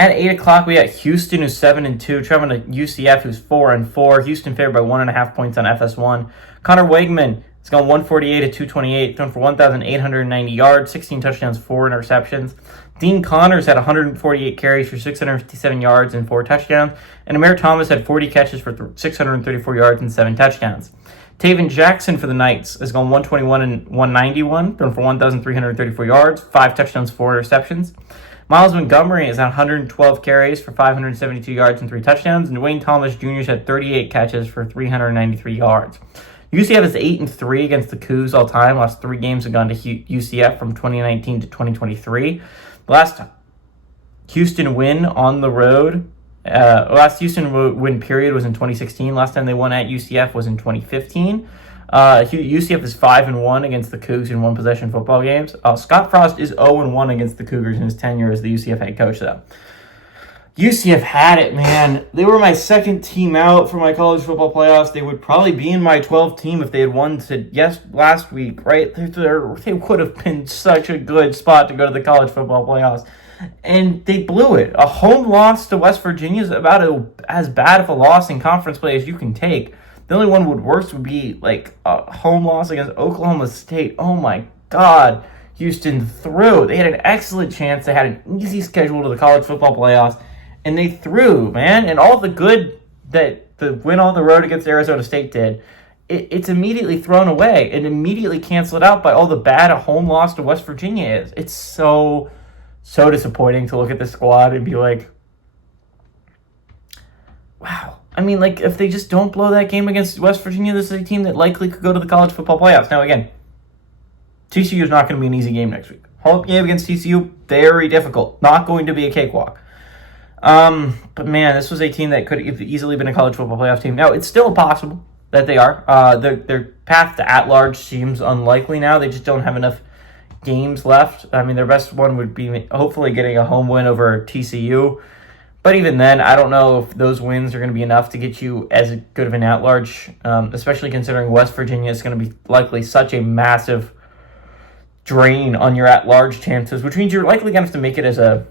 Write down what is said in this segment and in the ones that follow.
At 8 o'clock, we got Houston, who's 7-2, traveling to UCF, who's 4-4. Houston favored by 1.5 points on FS1. Connor Wegman has gone 148 at 228, thrown for 1,890 yards, 16 touchdowns, 4 interceptions. Dean Connors had 148 carries for 657 yards and 4 touchdowns. And Amir Thomas had 40 catches for 634 yards and 7 touchdowns. Taven Jackson for the Knights has gone 121 and 191, thrown for 1,334 yards, 5 touchdowns, 4 interceptions. Miles Montgomery has had 112 carries for 572 yards and 3 touchdowns, and Dwayne Thomas Jr. had 38 catches for 393 yards. UCF is 8-3 against the Cougs all time. Last 3 games have gone to UCF from 2019 to 2023. The last Houston win on the road, last Houston win period was in 2016. Last time they won at UCF was in 2015. UCF is 5-1 against the Cougs in one-possession football games. Scott Frost is 0-1 against the Cougars in his tenure as the UCF head coach, though. UCF had it, man. They were my second team out for my college football playoffs. They would probably be in my 12th team if they had won last week, right? They would have been such a good spot to go to the college football playoffs. And they blew it. A home loss to West Virginia is about as bad of a loss in conference play as you can take. The only one would be like a home loss against Oklahoma State. Oh my God. Houston threw. They had an excellent chance. They had an easy schedule to the college football playoffs. And they threw, man. And all the good that the win on the road against Arizona State did, it's immediately thrown away and immediately canceled out by all the bad a home loss to West Virginia is. It's so disappointing to look at the squad and be like, wow. I mean, like, if they just don't blow that game against West Virginia, this is a team that likely could go to the college football playoffs. Now, again, TCU is not going to be an easy game next week. Home game against TCU, very difficult. Not going to be a cakewalk. But, man, this was a team that could have easily been a college football playoff team. Now, it's still possible that they are. Their path to at-large seems unlikely now. They just don't have enough games left. I mean, their best one would be hopefully getting a home win over TCU. But even then, I don't know if those wins are going to be enough to get you as good of an at-large, especially considering West Virginia is going to be likely such a massive drain on your at-large chances, which means you're likely going to have to make it to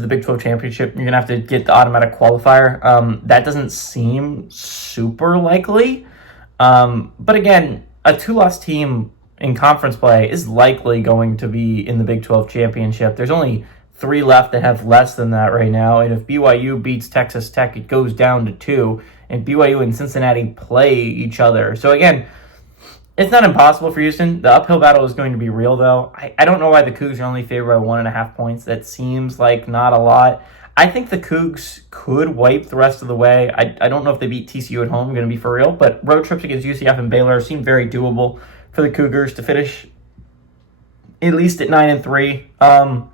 the Big 12 championship. You're going to have to get the automatic qualifier. That doesn't seem super likely. But again, a 2-loss team in conference play is likely going to be in the Big 12 championship. There's only 3 left that have less than that right now. And if BYU beats Texas Tech, it goes down to 2. And BYU and Cincinnati play each other. So again, it's not impossible for Houston. The uphill battle is going to be real, though. I don't know why the Cougs are only favored by 1.5 points. That seems like not a lot. I think the Cougs could wipe the rest of the way. I don't know if they beat TCU at home. I'm going to be for real. But road trips against UCF and Baylor seem very doable for the Cougars to finish at least at 9-3.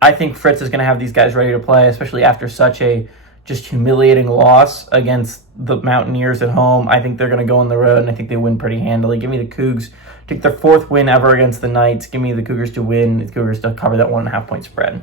I think Fritz is going to have these guys ready to play, especially after such a just humiliating loss against the Mountaineers at home. I think they're going to go on the road, and I think they win pretty handily. Give me the Cougs. Take their 4th win ever against the Knights. Give me the Cougars to win. The Cougars to cover that 1.5 point spread.